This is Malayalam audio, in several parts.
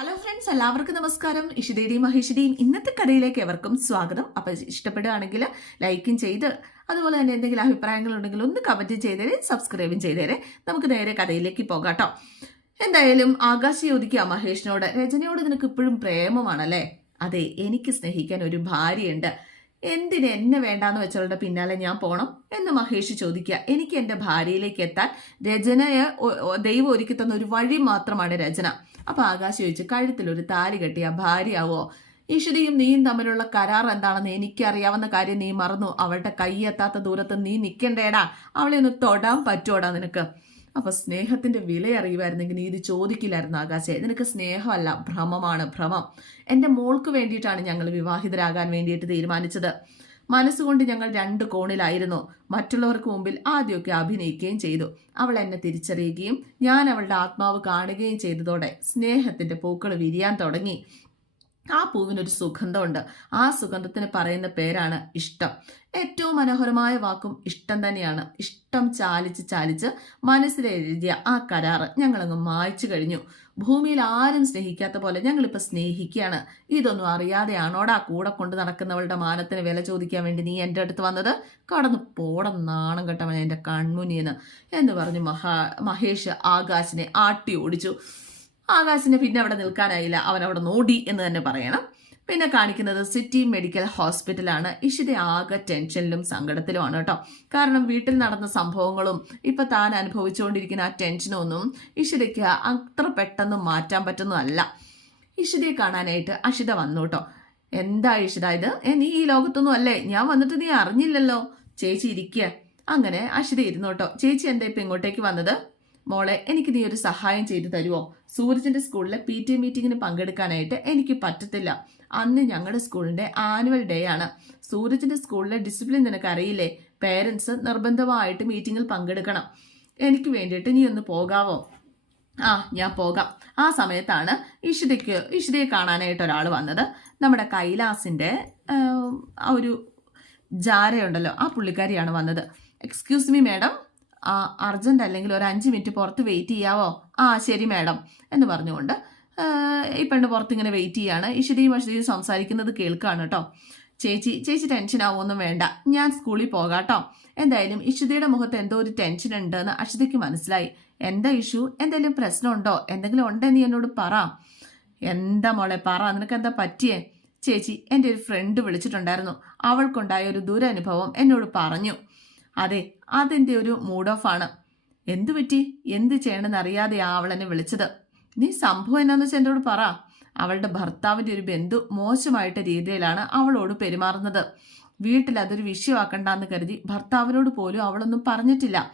ഹലോ ഫ്രണ്ട്സ് എല്ലാവർക്കും നമസ്കാരം. ഇഷിതയുടെയും മഹേഷിന്റെയും ഇന്നത്തെ കഥയിലേക്ക് എവർക്കും സ്വാഗതം. അപ്പം ഇഷ്ടപ്പെടുകയാണെങ്കിൽ ലൈക്കും ചെയ്ത് അതുപോലെ തന്നെ എന്തെങ്കിലും അഭിപ്രായങ്ങൾ ഉണ്ടെങ്കിൽ ഒന്ന് കമന്റ് ചെയ്തേരെ സബ്സ്ക്രൈബും ചെയ്തേരെ. നമുക്ക് നേരെ കഥയിലേക്ക് പോകാം എന്തായാലും ആകാശ് ചോദിക്കുക മഹേഷിനോട് രചനയോട് നിനക്ക് ഇപ്പോഴും പ്രേമമാണല്ലേ? അതെ എനിക്ക് സ്നേഹിക്കാൻ ഒരു ഭാര്യയുണ്ട്. എന്തിന് എന്നെ വേണ്ടാന്ന് വെച്ചവളുടെ പിന്നാലെ ഞാൻ പോണം എന്ന് മഹേഷ് ചോദിക്കുക. എനിക്ക് എന്റെ ഭാര്യയിലേക്ക് എത്താൻ രചനയെ ദൈവം ഒരുക്കി തന്ന ഒരു വഴി മാത്രമാണ് രചന. അപ്പൊ ആകാശ് ചോദിച്ചു കഴുത്തിൽ ഒരു താലി കെട്ടിയ ഭാര്യയാവോ? ഈശ്വരിയും നീയും തമ്മിലുള്ള കരാർ എന്താണെന്ന് എനിക്കറിയാവുന്ന കാര്യം നീ മറന്നു. അവളുടെ കൈ എത്താത്ത ദൂരത്ത് നീ നിൽക്കണ്ടേടാ അവളെ ഒന്ന് തൊടാൻ പറ്റുമോടാ നിനക്ക്? അപ്പൊ സ്നേഹത്തിന്റെ വില അറിയുമായിരുന്നെങ്കിൽ നീ ഇത് ചോദിക്കില്ലായിരുന്നു ആകാശേ. നിനക്ക് സ്നേഹമല്ല ഭ്രമമാണ് ഭ്രമം. എന്റെ മോൾക്ക് വേണ്ടിയിട്ടാണ് ഞങ്ങൾ വിവാഹിതരാകാൻ വേണ്ടിയിട്ട് തീരുമാനിച്ചത്. മനസ്സുകൊണ്ട് ഞങ്ങൾ രണ്ട് കോണിലായിരുന്നു. മറ്റുള്ളവർക്ക് മുമ്പിൽ ആദ്യമൊക്കെ അഭിനയിക്കുകയും ചെയ്തു. അവൾ എന്നെ തിരിച്ചറിയുകയും ഞാൻ അവളുടെ ആത്മാവ് കാണുകയും ചെയ്തതോടെ സ്നേഹത്തിന്റെ പൂക്കൾ വിരിയാൻ തുടങ്ങി. ആ പൂവിനൊരു സുഗന്ധമുണ്ട്. ആ സുഗന്ധത്തിന് പറയുന്ന പേരാണ് ഇഷ്ടം. ഏറ്റവും മനോഹരമായ വാക്കും ഇഷ്ടം തന്നെയാണ്. ഇഷ്ടം ചാലിച്ച് ചാലിച്ച് മനസ്സിലെഴുതിയ ആ കരാറ് ഞങ്ങളങ്ങ് മായ്ച്ചു കഴിഞ്ഞു. ഭൂമിയിൽ ആരും സ്നേഹിക്കാത്ത പോലെ ഞങ്ങളിപ്പോൾ സ്നേഹിക്കുകയാണ്. ഇതൊന്നും അറിയാതെയാണോടാ കൂടെ കൊണ്ട് നടക്കുന്നവളുടെ മാനത്തിന് വില ചോദിക്കാൻ വേണ്ടി നീ എന്റെ അടുത്ത് വന്നത്? കടന്നു പോടം നാണം കെട്ടവൻ എന്റെ കൺമുനിയെന്ന് എന്ന് പറഞ്ഞു മഹാ മഹേഷ് ആകാശിനെ ആട്ടി ഓടിച്ചു. ആകാശിന് പിന്നെ അവിടെ നിൽക്കാനായില്ല. അവൻ അവിടെ നോടി എന്ന് തന്നെ പറയണം. പിന്നെ കാണിക്കുന്നത് സിറ്റി മെഡിക്കൽ ഹോസ്പിറ്റലാണ്. ഇഷിത ആകെ ടെൻഷനിലും സങ്കടത്തിലുമാണ് കേട്ടോ. കാരണം വീട്ടിൽ നടന്ന സംഭവങ്ങളും ഇപ്പൊ താൻ അനുഭവിച്ചുകൊണ്ടിരിക്കുന്ന ആ ടെൻഷനും ഒന്നും ഇഷിതയ്ക്ക് അത്ര പെട്ടെന്ന് മാറ്റാൻ പറ്റുന്നതല്ല. ഇഷിതയെ കാണാനായിട്ട് അഷിത വന്നു കേട്ടോ. എന്താ ഇഷിത ഇത്? നീ ഈ ലോകത്തൊന്നും അല്ലേ? ഞാൻ വന്നിട്ട് നീ അറിഞ്ഞില്ലല്ലോ. ചേച്ചി ഇരിക്കുക അങ്ങനെ അഷിത ഇരുന്നു കേട്ടോ. ചേച്ചി എന്താ ഇപ്പൊ ഇങ്ങോട്ടേക്ക് വന്നത്? മോളെ എനിക്ക് നീ ഒരു സഹായം ചെയ്തു തരുമോ സൂരജിന്റെ സ്കൂളിലെ പി ടി മീറ്റിങ്ങിന് പങ്കെടുക്കാനായിട്ട് എനിക്ക് പറ്റത്തില്ല. അന്ന് ഞങ്ങളുടെ സ്കൂളിന്റെ ആനുവൽ ഡേ ആണ്. സൂരജിന്റെ സ്കൂളിലെ ഡിസിപ്ലിൻ നിനക്ക് അറിയില്ലേ പേരൻസ് നിർബന്ധമായിട്ട് മീറ്റിങ്ങിൽ പങ്കെടുക്കണം. എനിക്ക് വേണ്ടിയിട്ട് നീ ഒന്ന് പോകാവോ? ആ ഞാൻ പോകാം. ആ സമയത്താണ് ഇഷിതയ്ക്ക് ഇഷിതയെ കാണാനായിട്ട് ഒരാൾ വന്നത്. നമ്മുടെ കൈലാസിന്റെ ഒരു ജാരയുണ്ടല്ലോ ആ പുള്ളിക്കാരിയാണ് വന്നത്. എക്സ്ക്യൂസ് മീ മാഡം ആ അർജന്റ് അല്ലെങ്കിൽ ഒരു അഞ്ച് മിനിറ്റ് പുറത്ത് വെയിറ്റ് ചെയ്യാവോ? ആ ശരി മാഡം എന്ന് പറഞ്ഞുകൊണ്ട് ഈ പെണ്ണ് പുറത്ത് ഇങ്ങനെ വെയിറ്റ് ചെയ്യാണ്. ഇഷിതയും അഷിതയും സംസാരിക്കുന്നത് കേൾക്കുകയാണ് കേട്ടോ ചേച്ചി ചേച്ചി ടെൻഷൻ ആവുമൊന്നും വേണ്ട. ഞാൻ സ്കൂളിൽ പോകാട്ടോ എന്തായാലും ഇഷിതയുടെ മുഖത്ത് എന്തോ ഒരു ടെൻഷൻ ഉണ്ടെന്ന് അഷിതയ്ക്ക് മനസ്സിലായി. എന്താ ഇഷ്യൂ എന്തെങ്കിലും പ്രശ്നമുണ്ടോ? എന്തെങ്കിലും ഉണ്ടെന്ന് നീ എന്നോട് പറ. എന്താ മോളെ പറ? നിനക്ക് എന്താ പറ്റിയേ? ചേച്ചി എന്റെ ഒരു ഫ്രണ്ട് വിളിച്ചിട്ടുണ്ടായിരുന്നു. അവൾക്കുണ്ടായ ഒരു ദുരനുഭവം എന്നോട് പറഞ്ഞു. അതെ അതെന്റെ ഒരു മൂഡ് ഓഫ് ആണ്. എന്തു പറ്റി? എന്ത് ചെയ്യണമെന്ന് അറിയാതെ ആ അവളെന്നെ വിളിച്ചത്. നീ സംഭവം എന്നാന്ന് വെച്ചാൽ എന്നോട് പറ. അവളുടെ ഭർത്താവിന്റെ ഒരു ബന്ധു മോശമായിട്ട രീതിയിലാണ് അവളോട് പെരുമാറുന്നത്. വീട്ടിൽ അതൊരു വിഷയമാക്കണ്ടെന്ന് കരുതി ഭർത്താവിനോട് പോലും അവളൊന്നും പറഞ്ഞിട്ടില്ല.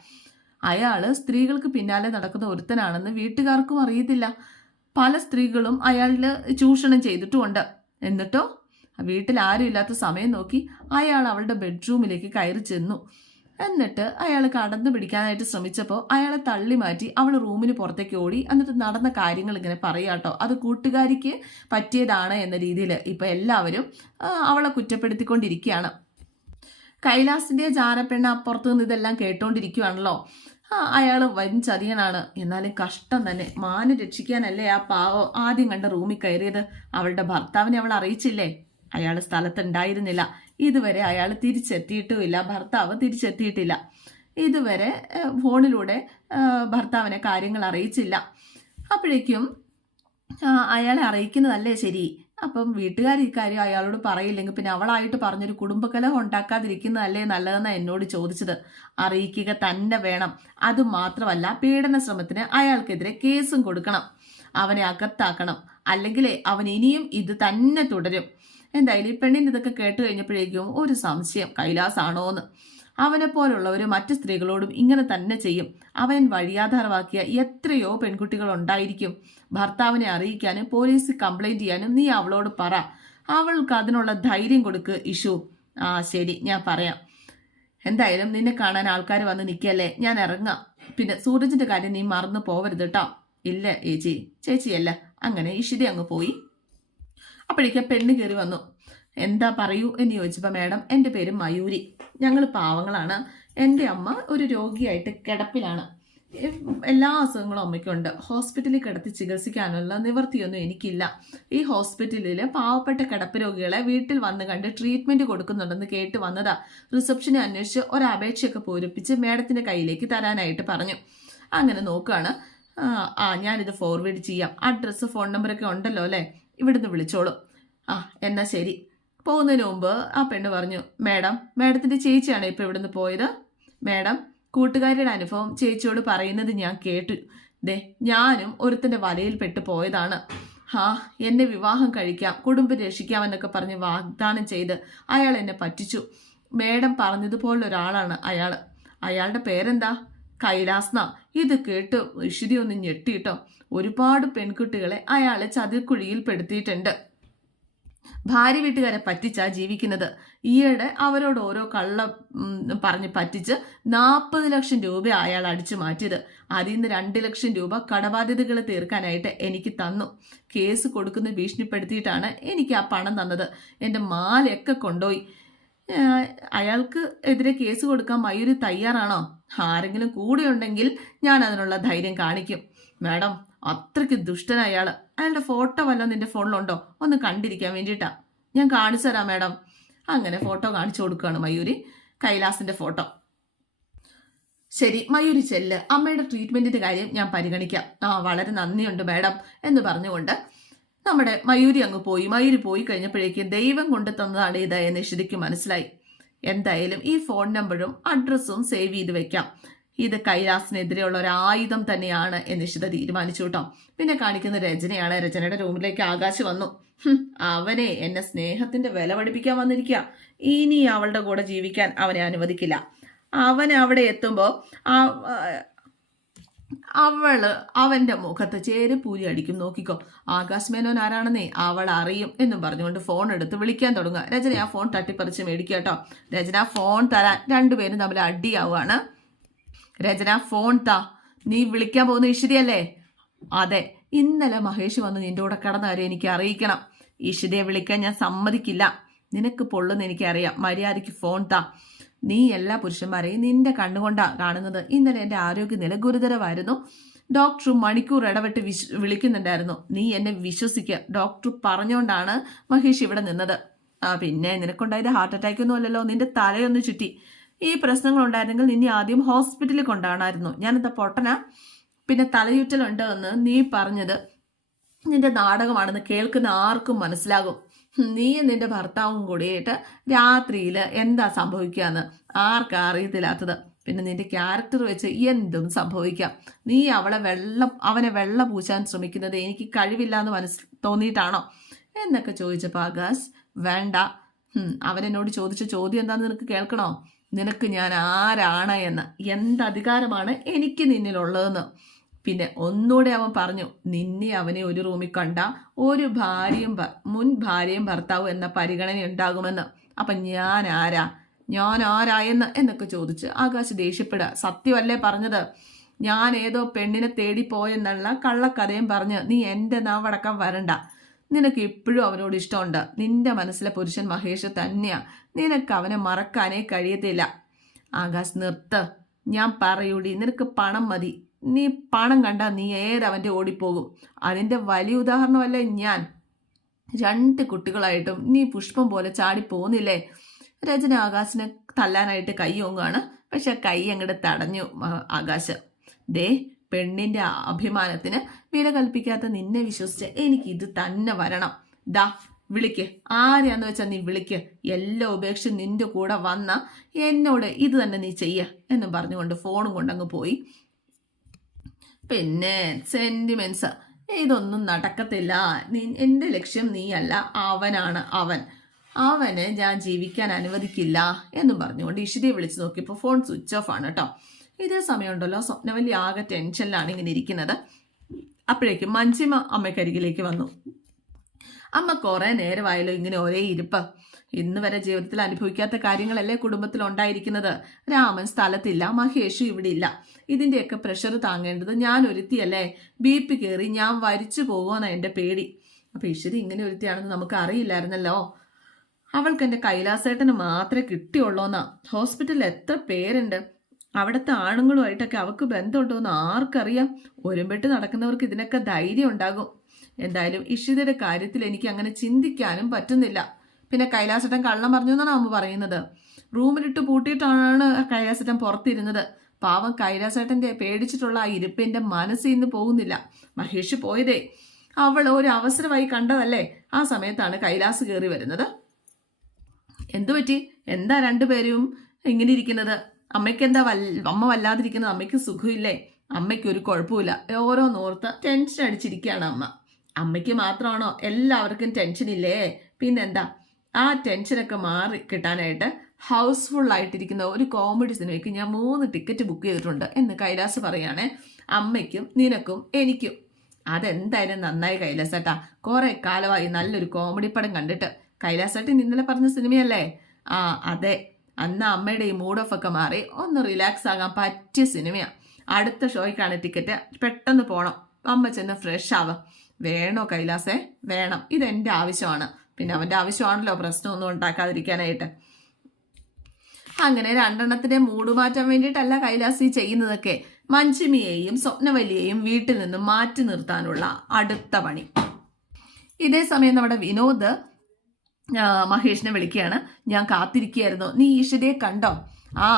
അയാൾ സ്ത്രീകൾക്ക് പിന്നാലെ നടക്കുന്ന ഒരുത്തനാണെന്ന് വീട്ടുകാർക്കും അറിയത്തില്ല. പല സ്ത്രീകളും അയാളിൽ ചൂഷണം ചെയ്തിട്ടുമുണ്ട്. എന്നിട്ടോ? വീട്ടിൽ ആരും ഇല്ലാത്ത സമയം നോക്കി അയാൾ അവളുടെ ബെഡ്റൂമിലേക്ക് കയറി ചെന്നു. എന്നിട്ട് അയാൾ കടന്നു പിടിക്കാനായിട്ട് ശ്രമിച്ചപ്പോൾ അയാളെ തള്ളി മാറ്റി അവൾ റൂമിന് പുറത്തേക്ക് ഓടി. എന്നിട്ട് നടന്ന കാര്യങ്ങൾ ഇങ്ങനെ പറയാട്ടോ അത് കൂട്ടുകാരിക്ക് പറ്റിയതാണ് എന്ന രീതിയിൽ ഇപ്പോൾ എല്ലാവരും അവളെ കുറ്റപ്പെടുത്തിക്കൊണ്ടിരിക്കുകയാണ്. കൈലാസിന്റെ ജാരപ്പെണ്ണ അപ്പുറത്ത് നിന്ന് ഇതെല്ലാം കേട്ടോണ്ടിരിക്കുവാണല്ലോ. ആ അയാൾ വൻ ചതിയനാണ്. എന്നാലും കഷ്ടം തന്നെ. മാന് രക്ഷിക്കാനല്ലേ ആ പാവം ആദ്യം കണ്ട റൂമിൽ കയറിയത്? അവളുടെ ഭർത്താവിനെ അവൾ അറിയിച്ചില്ലേ? അയാൾ സ്ഥലത്തുണ്ടായിരുന്നില്ല. ഇതുവരെ അയാൾ തിരിച്ചെത്തിയിട്ടുമില്ല. ഭർത്താവ് തിരിച്ചെത്തിയിട്ടില്ല. ഇതുവരെ ഫോണിലൂടെ ഭർത്താവിനെ കാര്യങ്ങൾ അറിയിച്ചില്ല. അപ്പോഴേക്കും അയാളെ അറിയിക്കുന്നതല്ലേ ശരി? അപ്പം വീട്ടുകാർ ഇക്കാര്യം അയാളോട് പറയില്ലെങ്കിൽ പിന്നെ അവളായിട്ട് പറഞ്ഞൊരു കുടുംബകലഹം ഉണ്ടാക്കാതിരിക്കുന്നതല്ലേ നല്ലതെന്നാണ് എന്നോട് ചോദിച്ചത്. അറിയിക്കുക തന്നെ വേണം. അത് മാത്രമല്ല പീഡന ശ്രമത്തിന് അയാൾക്കെതിരെ കേസും കൊടുക്കണം. അവനെ അകത്താക്കണം. അല്ലെങ്കിലേ അവൻ ഇനിയും ഇത് തന്നെ തുടരും. എന്തായാലും ഈ പെണ്ണിന്റെ ഇതൊക്കെ കേട്ട് കഴിഞ്ഞപ്പോഴേക്കും ഒരു സംശയം. കൈലാസാണോന്ന്. അവനെ പോലുള്ളവർ മറ്റ് സ്ത്രീകളോടും ഇങ്ങനെ തന്നെ ചെയ്യും. അവൻ വഴിയാധാരമാക്കിയ എത്രയോ പെൺകുട്ടികൾ ഉണ്ടായിരിക്കും ഭർത്താവിനെ അറിയിക്കാനും പോലീസ് കംപ്ലൈന്റ് ചെയ്യാനും നീ അവളോട് പറ. അവൾക്ക് അതിനുള്ള ധൈര്യം കൊടുക്ക് ഇഷു. ആ ശരി ഞാൻ പറയാം. എന്തായാലും നിന്നെ കാണാൻ ആൾക്കാർ വന്ന് നിൽക്കല്ലേ? ഞാൻ ഇറങ്ങാം. പിന്നെ സൂരജിന്റെ കാര്യം നീ മറന്നു പോവരുത് കേട്ടോ ഇല്ല ചേച്ചി ചേച്ചിയല്ല. അങ്ങനെ ഇഷിത അങ്ങ് പോയി. അപ്പോഴേക്കും പെണ്ണ് കയറി വന്നു. എന്താ പറയൂ? എന്ന് ചോദിച്ചപ്പോൾ മാഡം എന്റെ പേര് മയൂരി. ഞങ്ങൾ പാവങ്ങളാണ്. എന്റെ അമ്മ ഒരു രോഗിയായിട്ട് കിടപ്പിലാണ്. എല്ലാ അസുഖങ്ങളും അമ്മയ്ക്കുണ്ട്. ഹോസ്പിറ്റലിൽ കിടത്തി ചികിത്സിക്കാനുള്ള നിവൃത്തിയൊന്നും എനിക്കില്ല. ഈ ഹോസ്പിറ്റലിൽ പാവപ്പെട്ട കിടപ്പ് രോഗികളെ വീട്ടിൽ വന്ന് കണ്ട് ട്രീറ്റ്മെന്റ് കൊടുക്കുന്നുണ്ടെന്ന് കേട്ട് വന്നതാ റിസപ്ഷനെ അന്വേഷിച്ച് ഒരപേക്ഷയൊക്കെ പൂരിപ്പിച്ച് മാഡത്തിന്റെ കയ്യിലേക്ക് തരാനായിട്ട് പറഞ്ഞു. അങ്ങനെ നോക്കുകയാണ് ആ, ഞാനിത് ഫോർവേഡ് ചെയ്യാം. അഡ്രസ്സ് ഫോൺ നമ്പറൊക്കെ ഉണ്ടല്ലോ അല്ലേ? ഇവിടുന്ന് വിളിച്ചോളൂ. ആ എന്നാ ശരി. പോകുന്നതിന് മുമ്പ് ആ പെണ്ണ് പറഞ്ഞു മാഡം മേഡത്തിന്റെ ചേച്ചിയാണ് ഇപ്പോൾ ഇവിടുന്ന് പോയത്? മാഡം കൂട്ടുകാരിയുടെ അനുഭവം ചേച്ചിയോട് പറയുന്നത് ഞാൻ കേട്ടു. ദേ ഞാനും ഒരുത്തന്റെ വലയിൽ പെട്ട് പോയതാണ്. ഹാ എന്നെ വിവാഹം കഴിക്കാം കുടുംബം രക്ഷിക്കാമെന്നൊക്കെ പറഞ്ഞ് വാഗ്ദാനം ചെയ്ത് അയാൾ എന്നെ പറ്റിച്ചു. മേഡം പറഞ്ഞതുപോലുള്ള ഒരാളാണ് അയാൾ അയാളുടെ പേരെന്താ? കൈലാസ്ന. ഇത് കേട്ട് ഇഷിതി ഒന്ന് ഞെട്ടിട്ടോ. ഒരുപാട് പെൺകുട്ടികളെ അയാളെ ചതിക്കുഴിയിൽ പെടുത്തിയിട്ടുണ്ട്. ഭാര്യ വീട്ടുകാരെ പറ്റിച്ചാ ജീവിക്കുന്നത്. ഈയിടെ അവരോട് ഓരോ കള്ള പറഞ്ഞ് പറ്റിച്ച് നാൽപ്പത് ലക്ഷം രൂപ അയാൾ അടിച്ചു മാറ്റിയത്. അതിൽ നിന്ന് രണ്ട് ലക്ഷം രൂപ കടബാധ്യതകൾ തീർക്കാനായിട്ട് എനിക്ക് തന്നു. കേസ് കൊടുക്കുന്ന ഭീഷണിപ്പെടുത്തിയിട്ടാണ് എനിക്ക് ആ പണം തന്നത്. എന്റെ മാലയൊക്കെ കൊണ്ടുപോയി. അയാൾക്ക് എതിരെ കേസ് കൊടുക്കാൻ മയൂരി തയ്യാറാണോ? ആരെങ്കിലും കൂടെ ഉണ്ടെങ്കിൽ ഞാൻ അതിനുള്ള ധൈര്യം കാണിക്കും. മാഡം അത്രയ്ക്ക് ദുഷ്ടന അയാൾ അയാളുടെ ഫോട്ടോ വല്ലതും നിന്റെ ഫോണിലുണ്ടോ? ഒന്ന് കണ്ടിരിക്കാൻ വേണ്ടിയിട്ടാ. ഞാൻ കാണിച്ചു തരാം മാഡം. അങ്ങനെ ഫോട്ടോ കാണിച്ചു കൊടുക്കുകയാണ് മയൂരി. കൈലാസിന്റെ ഫോട്ടോ. ശരി മയൂരി ചെല്ല്. അമ്മയുടെ ട്രീറ്റ്മെന്റിന്റെ കാര്യം ഞാൻ പരിഗണിക്കാം. ആ വളരെ നന്ദിയുണ്ട് മാഡം എന്ന് പറഞ്ഞുകൊണ്ട് നമ്മുടെ മയൂരി അങ്ങ് പോയി. മയൂരി പോയി കഴിഞ്ഞപ്പോഴേക്കും ദൈവം കൊണ്ടു തന്നതാണ് ഇത് എന്ന് മനസ്സിലായി. എന്തായാലും ഈ ഫോൺ നമ്പറും അഡ്രസ്സും സേവ് ചെയ്ത് വെക്കാം. ഇത് കൈലാസിനെതിരെയുള്ള ഒരു ആയുധം തന്നെയാണ് എന്ന് ഇഷിത തീരുമാനിച്ചു കേട്ടോ. പിന്നെ കാണിക്കുന്ന രചനയാണ്. രചനയുടെ റൂമിലേക്ക് ആകാശ് വന്നു. അവനെ എന്നെ സ്നേഹത്തിന്റെ വില പഠിപ്പിക്കാൻ വന്നിരിക്കുക. ഇനി അവളുടെ കൂടെ ജീവിക്കാൻ അവനെ അനുവദിക്കില്ല. അവൻ അവിടെ എത്തുമ്പോൾ അവൾ അവന്റെ മുഖത്ത് ചേരുപൂരി അടിക്കും. നോക്കിക്കോ ആകാശ് മേനോൻ ആരാണെന്നേ? അവൾ അറിയും എന്നും പറഞ്ഞുകൊണ്ട് ഫോൺ എടുത്ത് വിളിക്കാൻ തുടങ്ങുക. രചന ആ ഫോൺ തട്ടിപ്പറിച്ച് മേടിക്കുക കേട്ടോ. രചന ഫോൺ തരാൻ രണ്ടുപേരും തമ്മിൽ അടിയാവുകയാണ്. രചന ഫോൺ താ നീ വിളിക്കാൻ പോകുന്ന ഇഷിതയല്ലേ അതെ. ഇന്നലെ മഹേഷ് വന്ന് നിന്റെ കൂടെ കടന്ന കാര്യം എനിക്ക് അറിയിക്കണം. ഇഷിതയെ വിളിക്കാൻ ഞാൻ സമ്മതിക്കില്ല. നിനക്ക് പൊള്ളുന്ന എനിക്കറിയാം. മര്യാദയ്ക്ക് ഫോൺ താ നീ എല്ലാ പുരുഷന്മാരെയും നിന്റെ കണ്ണുകൊണ്ടാ കാണുന്നത്. ഇന്നലെ എന്റെ ആരോഗ്യനില ഗുരുതരമായിരുന്നു. ഡോക്ടർ മണിക്കൂർ ഇടപെട്ട് വിശ് വിളിക്കുന്നുണ്ടായിരുന്നു. നീ എന്നെ വിശ്വസിക്കുക ഡോക്ടർ പറഞ്ഞുകൊണ്ടാണ് മഹേഷ് ഇവിടെ നിന്നത്. ആ പിന്നെ നിനക്കുണ്ടായത് ഹാർട്ട് അറ്റാക്ക് ഒന്നും അല്ലല്ലോ. നിന്റെ തലയൊന്ന് ചുറ്റി. ഈ പ്രശ്നങ്ങൾ ഉണ്ടായിരുന്നെങ്കിൽ നിന്നെ ആദ്യം ഹോസ്പിറ്റലിൽ കൊണ്ടാണായിരുന്നു ഞാനെന്താ പൊട്ടന. പിന്നെ തലയുറ്റലുണ്ട് എന്ന് നീ പറഞ്ഞത് നിന്റെ നാടകമാണെന്ന് കേൾക്കുന്ന ആർക്കും മനസ്സിലാകും. നീ നിന്റെ ഭർത്താവും കൂടിയിട്ട് രാത്രിയിൽ എന്താ സംഭവിക്കുകയെന്ന് ആർക്കാ അറിയത്തില്ലാത്തത്. പിന്നെ നിന്റെ ക്യാരക്ടർ വെച്ച് എന്തും സംഭവിക്കാം. നീ അവളെ വെള്ളം അവനെ വെള്ള പൂശാൻ ശ്രമിക്കുന്നത് എനിക്ക് കഴിവില്ല എന്ന് മനസ്സ് തോന്നിയിട്ടാണോ? എന്നൊക്കെ ചോദിച്ചപ്പോൾ ആകാശ് വേണ്ട. അവനെന്നോട് ചോദിച്ച ചോദ്യം എന്താണെന്ന് നിനക്ക് കേൾക്കണോ? നിനക്ക് ഞാൻ ആരാണ് എന്ന്? എന്ത് അധികാരമാണ് എനിക്ക് നിന്നിലുള്ളതെന്ന്? പിന്നെ ഒന്നുകൂടെ അവൻ പറഞ്ഞു നിന്നെ അവനെ ഒരു റൂമിൽ കണ്ട ഒരു ഭാര്യയും മുൻ ഭാര്യയും ഭർത്താവും എന്ന പരിഗണന ഉണ്ടാകുമെന്ന്. അപ്പൊ ഞാൻ ആരാ? ഞാൻ ആരായെന്ന് എന്നൊക്കെ ചോദിച്ച് ആകാശ് ദേഷ്യപ്പെടുക. സത്യമല്ലേ പറഞ്ഞത്? ഞാൻ ഏതോ പെണ്ണിനെ തേടി പോയെന്നുള്ള കള്ളക്കഥയും പറഞ്ഞ് നീ എന്റെ നാവടക്കം വരണ്ട. നിനക്ക് ഇപ്പോഴും അവനോട് ഇഷ്ടമുണ്ട്. നിന്റെ മനസ്സിലെ പുരുഷൻ മഹേഷ് തന്നെയാ. നിനക്ക് അവനെ മറക്കാനേ കഴിയത്തില്ല. ആകാശ് നിർത്ത്. ഞാൻ പറയൂടി നിനക്ക് പണം മതി. നീ പണം കണ്ടാൽ നീ ഏതവന്റെ ഓടിപ്പോകും. അതിന്റെ വലിയ ഉദാഹരണമല്ലേ ഞാൻ. രണ്ട് കുട്ടികളായിട്ടും നീ പുഷ്പം പോലെ ചാടി പോകുന്നില്ലേ രചന ആകാശിനെ തല്ലാനായിട്ട് കൈ ഓങ്ങാണ്. പക്ഷെ കൈ അങ്ങോട്ട് തടഞ്ഞു ആകാശ്. ദേ പെണ്ണിന്റെ അഭിമാനത്തിന് വില കൽപ്പിക്കാത്ത നിന്നെ വിശ്വസിച്ച് എനിക്ക് ഇത് തന്നെ വരണം. ദാ വിളിക്ക്. ആരെയാന്ന് വെച്ചാൽ നീ വിളിക്ക്. എല്ലാം ഉപേക്ഷിച്ച് നിന്റെ കൂടെ വന്ന എന്നോട് ഇത് തന്നെ നീ ചെയ്യ എന്ന് പറഞ്ഞുകൊണ്ട് ഫോണും കൊണ്ടങ്ങ് പോയി. പിന്നെ സെന്റിമെന്റ്സ് ഇതൊന്നും നടക്കത്തില്ല. എന്റെ ലക്ഷ്യം നീയല്ല. അവനാണ് അവൻ. അവനെ ഞാൻ ജീവിക്കാൻ അനുവദിക്കില്ല എന്നും പറഞ്ഞുകൊണ്ട് ഇഷിതയെ വിളിച്ചു നോക്കിയപ്പോൾ ഫോൺ സ്വിച്ച് ഓഫ് ആണ് കേട്ടോ. ഇതേ സമയമുണ്ടല്ലോ. സ്വപ്നവല്ലി ആകെ ടെൻഷനിലാണ് ഇങ്ങനെ ഇരിക്കുന്നത്. അപ്പോഴേക്കും മഞ്ചിമ അമ്മയ്ക്കരികിലേക്ക് വന്നു. അമ്മ കുറെ നേരമായല്ലോ ഇങ്ങനെ ഒരേ ഇരിപ്പ്. ഇന്ന് വരെ ജീവിതത്തിൽ അനുഭവിക്കാത്ത കാര്യങ്ങളല്ലേ കുടുംബത്തിൽ ഉണ്ടായിരിക്കുന്നത്? രാമൻ സ്ഥലത്തില്ല മഹേഷു ഇവിടെ ഇല്ല ഇതിന്റെയൊക്കെ പ്രഷർ താങ്ങേണ്ടത് ഞാൻ ഒരുത്തിയല്ലേ? ബി പി കയറി ഞാൻ വരിച്ചു പോകുമെന്നാണ് എന്റെ പേടി. അപ്പൊ ഈശ്വരി ഇങ്ങനെ ഒരുത്തിയാണെന്ന് നമുക്ക് അറിയില്ലായിരുന്നല്ലോ. അവൾക്ക് എന്റെ കൈലാസേട്ടന് മാത്രമേ കിട്ടിയുള്ളൂന്നാ. ഹോസ്പിറ്റലിൽ എത്ര പേരുണ്ട്. അവിടുത്തെ ആണുങ്ങളുമായിട്ടൊക്കെ അവൾക്ക് ബന്ധമുണ്ടോ എന്ന് ആർക്കറിയാം. ഒരുമ്പെട്ട് നടക്കുന്നവർക്ക് ഇതിനൊക്കെ ധൈര്യം ഉണ്ടാകും. എന്തായാലും ഇഷിതയുടെ കാര്യത്തിൽ എനിക്ക് അങ്ങനെ ചിന്തിക്കാനും പറ്റുന്നില്ല. പിന്നെ കൈലാസട്ടൻ കള്ളം പറഞ്ഞു എന്നാണ് അമ്മ പറയുന്നത്. റൂമിലിട്ട് പൂട്ടിയിട്ടാണ് കൈലാസട്ടൻ പുറത്തിരുന്നത്. പാവം കൈലാസേട്ടന്റെ പേടിച്ചിട്ടുള്ള ആ ഇരിപ്പിന്റെ മനസ്സിൽ നിന്ന് പോകുന്നില്ല. മഹേഷ് പോയതേ. അവൾ ഒരു അവസരമായി കണ്ടതല്ലേ? ആ സമയത്താണ് കൈലാസ് കയറി വരുന്നത്. എന്തു പറ്റി എന്താ രണ്ടുപേരും ഇങ്ങനെ ഇരിക്കുന്നത്? അമ്മയ്ക്ക് എന്താ വല്ല അമ്മ വല്ലാതിരിക്കുന്നത്? അമ്മയ്ക്ക് സുഖമില്ലേ? അമ്മയ്ക്ക് ഒരു കുഴപ്പമില്ല ഓരോന്നോർത്ത് ടെൻഷൻ അടിച്ചിരിക്കുകയാണ് അമ്മ. അമ്മയ്ക്ക് മാത്രമാണോ എല്ലാവർക്കും ടെൻഷൻ ഇല്ലേ? പിന്നെന്താ? ആ ടെൻഷനൊക്കെ മാറി കിട്ടാനായിട്ട് ഹൗസ്ഫുൾ ആയിട്ടിരിക്കുന്ന ഒരു കോമഡി സിനിമയ്ക്ക് ഞാൻ മൂന്ന് ടിക്കറ്റ് ബുക്ക് ചെയ്തിട്ടുണ്ട് എന്ന് കൈലാസ് പറയുകയാണേ. അമ്മയ്ക്കും നിനക്കും എനിക്കും. അതെന്തായാലും നന്നായി കൈലാസേട്ടാ. കുറെ കാലമായി നല്ലൊരു കോമഡി പടം കണ്ടിട്ട്. കൈലാസേട്ടൻ ഇന്നലെ പറഞ്ഞ സിനിമയല്ലേ? ആ അതെ. അന്ന് അമ്മയുടെ ഈ മൂഡ് ഓഫ് മാറി ഒന്ന് റിലാക്സ് ആകാൻ പറ്റിയ സിനിമയാണ് അടുത്ത ഷോയ്ക്കാണ് ടിക്കറ്റ് പെട്ടെന്ന് പോകണം അമ്മ ചെന്ന് ഫ്രഷ് ആവാം. വേണോ കൈലാസേ? വേണം. ഇതെന്റെ ആവശ്യമാണ്. പിന്നെ അവന്റെ ആവശ്യമാണല്ലോ പ്രശ്നമൊന്നും ഉണ്ടാക്കാതിരിക്കാനായിട്ട്. അങ്ങനെ രണ്ടെണ്ണത്തിന്റെ മൂഡ് മാറ്റാൻ വേണ്ടിയിട്ടല്ല കൈലാസി ചെയ്യുന്നതൊക്കെ. മഞ്ജുമിയെയും സ്വപ്നവല്ലിയെയും വീട്ടിൽ നിന്നും മാറ്റി നിർത്താനുള്ള അടുത്ത പണി. ഇതേ സമയം നമ്മുടെ വിനോദ് മഹേഷിനെ വിളിക്കുകയാണ്. ഞാൻ കാത്തിരിക്കുകയായിരുന്നു. നീ ഈശ്വരയെ കണ്ടോ? ആ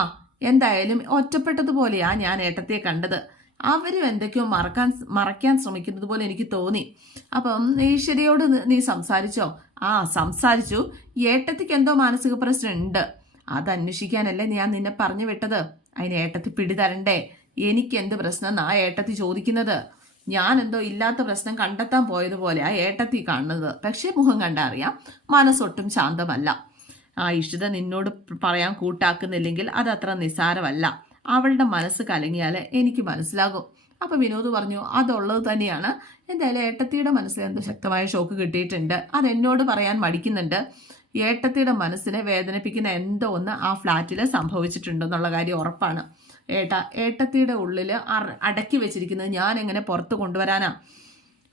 എന്തായാലും ഒറ്റപ്പെട്ടതുപോലെയാ ഞാൻ ഏട്ടത്തെ കണ്ടത്. അവരും എന്തൊക്കെയോ മറക്കാൻ മറയ്ക്കാൻ ശ്രമിക്കുന്നത് പോലെ എനിക്ക് തോന്നി. അപ്പം ഈശ്വരയോട് നീ സംസാരിച്ചോ? ആ സംസാരിച്ചു. ഏട്ടത്തിക്ക് എന്തോ മാനസിക പ്രശ്നം ഉണ്ട് അത് അന്വേഷിക്കാനല്ലേ ഞാൻ നിന്നെ പറഞ്ഞു വിട്ടത്. അതിന് ഏട്ടത്തി പിടിതരണ്ടേ? എനിക്ക് എന്ത് പ്രശ്നം ആ ഏട്ടത്തി ചോദിക്കുന്നത്? ഞാൻ എന്തോ ഇല്ലാത്ത പ്രശ്നം കണ്ടെത്താൻ പോയതുപോലെ ആ ഏട്ടത്തി കാണുന്നത് പക്ഷേ മുഖം കണ്ടറിയാം മനസ്സൊട്ടും ശാന്തമല്ല. ആ ഇഷിത നിന്നോട് പറയാൻ കൂട്ടാക്കുന്നില്ലെങ്കിൽ അത് അത്ര നിസ്സാരമല്ല. അവളുടെ മനസ്സ് കലങ്ങിയാൽ എനിക്ക് മനസ്സിലാകും. അപ്പൊ വിനോദ് പറഞ്ഞു അതുള്ളത് തന്നെയാണ്. എന്തായാലും ഏട്ടത്തിയുടെ മനസ്സിൽ എന്തോ ശക്തമായ ഷോക്ക് കിട്ടിയിട്ടുണ്ട്. അത് എന്നോട് പറയാൻ മടിക്കുന്നുണ്ട്. ഏട്ടത്തിയുടെ മനസ്സിനെ വേദനിപ്പിക്കുന്ന എന്തോ ഒന്ന് ആ ഫ്ലാറ്റിൽ സംഭവിച്ചിട്ടുണ്ടെന്നുള്ള കാര്യം ഉറപ്പാണ്. ഏട്ട ഏട്ടത്തിയുടെ ഉള്ളിൽ അടക്കി വെച്ചിരിക്കുന്നത് ഞാൻ എങ്ങനെ പുറത്ത് കൊണ്ടുവരാനാ?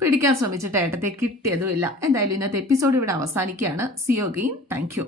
പിടിക്കാൻ ശ്രമിച്ചിട്ട് ഏട്ടത്തെ കിട്ടിയതുമില്ല. എന്തായാലും ഇന്നത്തെ എപ്പിസോഡ് ഇവിടെ അവസാനിക്കുകയാണ്. സിയോ ഗെയിം താങ്ക്